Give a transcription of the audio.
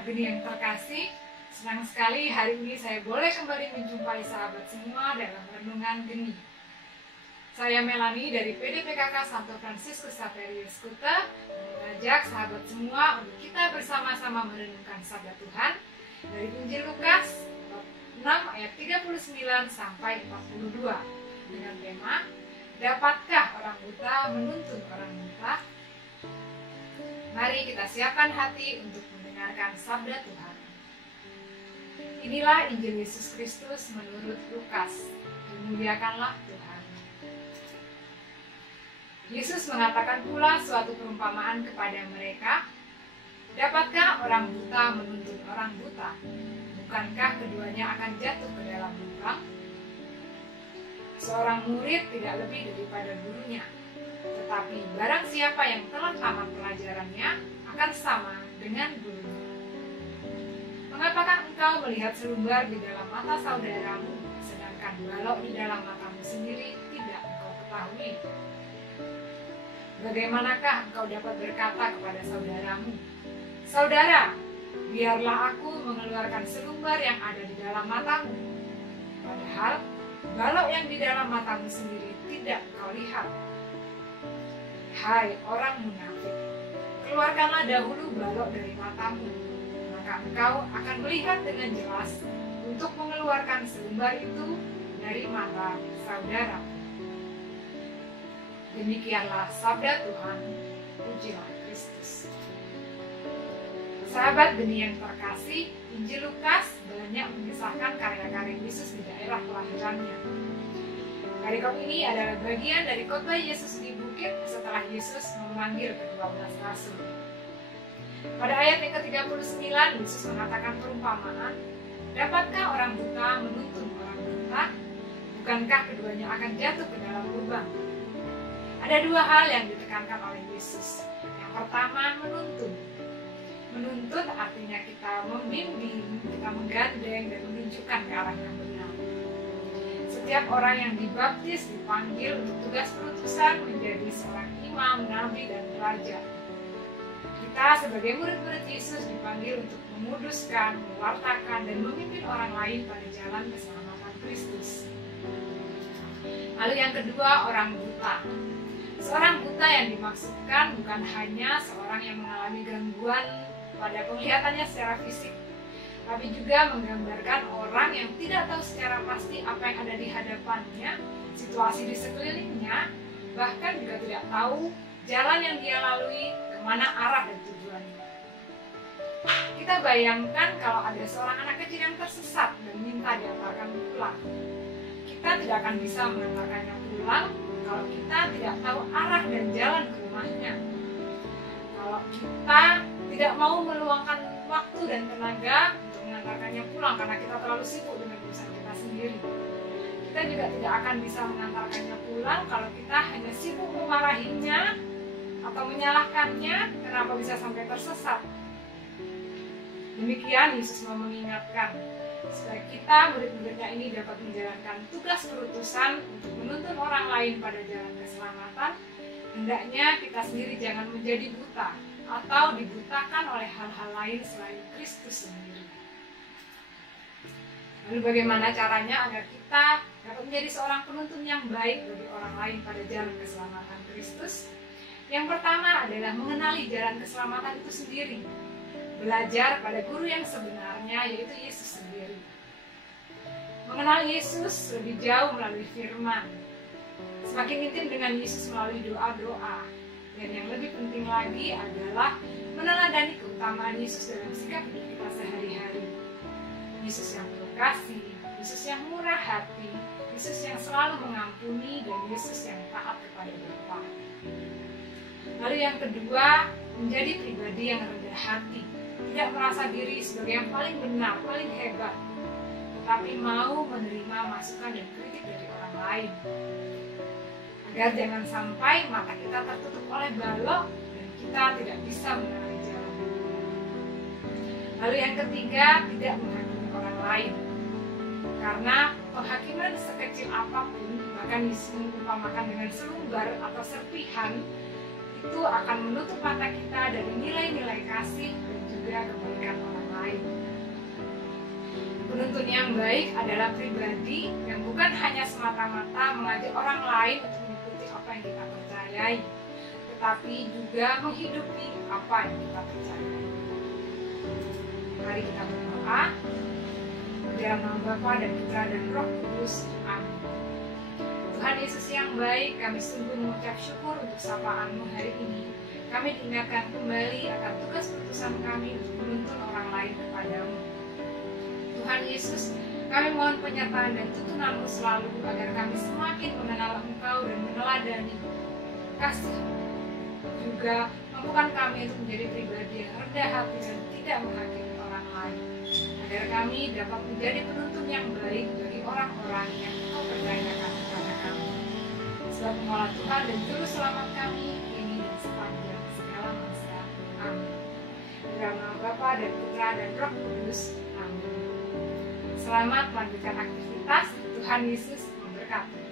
sahabat Geni yang terkasih, senang sekali hari ini saya boleh kembali menjumpai sahabat semua dalam Renungan Geni. Saya Melani dari PDPKK Santo Fransiskus Xaverius Kuta mengajak sahabat semua untuk kita bersama-sama merenungkan sabda Tuhan dari Injil Lukas bab 6 ayat 39 sampai 42 dengan tema Dapatkah orang buta menuntun orang buta? Mari kita siapkan hati untuk mendengarkan sabda Tuhan. Inilah Injil Yesus Kristus menurut Lukas. Dimuliakanlah Tuhan. Yesus mengatakan pula suatu perumpamaan kepada mereka, dapatkah orang buta menuntun orang buta? Bukankah keduanya akan jatuh ke dalam lubang? Seorang murid tidak lebih daripada gurunya, tetapi barang siapa yang telah tamat pelajarannya akan sama dengan gurunya. Mengapakah engkau melihat selumbar di dalam mata saudaramu, sedangkan balok di dalam matamu sendiri tidak engkau ketahui? Bagaimanakah engkau dapat berkata kepada saudaramu, "Saudara, biarlah aku mengeluarkan selumbar yang ada di dalam matamu," padahal balok yang di dalam matamu sendiri tidak engkau lihat? Hai orang munafik, keluarkanlah dahulu balok dari matamu, maka engkau akan melihat dengan jelas untuk mengeluarkan selumbar itu dari mata saudara. Demikianlah sabda Tuhan, pujilah Kristus. Sahabat Geni yang terkasih, Injil Lukas banyak mengisahkan karya-karya Yesus di daerah kelahirannya. Perikop ini adalah bagian dari khotbah Yesus di bukit setelah Yesus memanggil ke-12 rasul. Pada ayat yang ke-39, Yesus mengatakan perumpamaan, dapatkah orang buta menuntun orang buta? Bukankah keduanya akan jatuh ke dalam lubang? Ada dua hal yang ditekankan oleh Yesus. Yang pertama, menuntun. Menuntun artinya kita membimbing, kita menggandeng dan menunjukkan ke arah yang benar. Setiap orang yang dibaptis dipanggil untuk tugas perutusan menjadi seorang imam, nabi, dan raja. Kita sebagai murid-murid Yesus dipanggil untuk menguduskan, mewartakan, dan memimpin orang lain pada jalan keselamatan Kristus. Lalu yang kedua, orang buta. Seorang buta yang dimaksudkan bukan hanya seorang yang mengalami gangguan pada penglihatannya secara fisik, tapi juga menggambarkan orang yang tidak tahu secara pasti apa yang ada di hadapannya, situasi di sekelilingnya, bahkan juga tidak tahu jalan yang dia lalui, kemana arah dan tujuannya. Kita bayangkan kalau ada seorang anak kecil yang tersesat dan minta diantarkan pulang. Kita tidak akan bisa mengantarkannya pulang kalau kita tidak tahu arah dan jalan ke rumahnya. Kalau kita tidak mau meluangkan waktu dan tenaga untuk mengantarkannya pulang karena kita terlalu sibuk dengan urusan kita sendiri. Kita juga tidak akan bisa mengantarkannya pulang kalau kita hanya sibuk memarahinya atau menyalahkannya kenapa bisa sampai tersesat. Demikian Yesus mau mengingatkan supaya kita murid-muridnya ini dapat menjalankan tugas perutusan untuk menuntun orang lain pada jalan keselamatan. Hendaknya kita sendiri jangan menjadi buta atau dibutakan oleh hal-hal lain selain Kristus sendiri. Lalu bagaimana caranya agar kita dapat menjadi seorang penuntun yang baik bagi orang lain pada jalan keselamatan Kristus? Yang pertama adalah mengenali jalan keselamatan itu sendiri. Belajar pada guru yang sebenarnya, yaitu Yesus sendiri. Mengenal Yesus lebih jauh melalui firman. Semakin intim dengan Yesus melalui doa-doa. Dan yang lebih penting lagi adalah meneladani keutamaan Yesus dalam sikap hidup kita sehari-hari. Yesus yang penuh kasih, Yesus yang murah hati, Yesus yang selalu mengampuni, dan Yesus yang taat kepada Bapa. Lalu yang kedua, menjadi pribadi yang rendah hati. Tidak merasa diri sebagai yang paling benar, paling hebat, tetapi mau menerima masukan dan kritik dari orang lain. Agar jangan sampai mata kita tertutup oleh balok dan kita tidak bisa mengenali jalan. Lalu yang ketiga, tidak menghakimi orang lain. Karena penghakiman sekecil apapun, bahkan diumpamakan dengan selumbar atau serpihan, itu akan menutup mata kita dari nilai-nilai kasih dan juga kebaikan orang lain. Penuntun yang baik adalah pribadi yang bukan hanya semata-mata mengajak orang lain untuk mengikuti apa yang kita percayai, tetapi juga menghidupi apa yang kita percayai. Mari kita berdoa. Di dalam nama Bapa dan Putra dan Roh Kudus. Amin. Tuhan Yesus yang baik, kami sungguh mengucap syukur untuk sapaan-Mu hari ini. Kami diingatkan kembali akan tugas putusan kami untuk menuntun orang lain kepadamu. Tuhan Yesus, kami mohon penyertaan dan tuntunan-Mu selalu agar kami semakin mengenal Engkau dan meneladani kasih. Juga mampukan kami untuk menjadi pribadi yang rendah hati dan tidak menghakimi orang lain, agar kami dapat menjadi penuntun yang baik bagi orang-orang yang Engkau percayakan kepada kami. Sebab Engkaulah Tuhan dan Juru Selamat kami, kini dan sepanjang segala masa. Amin. Di dalam nama Bapa dan Putra dan Roh Kudus. Amin. Selamat melanjutkan aktivitas. Tuhan Yesus memberkati.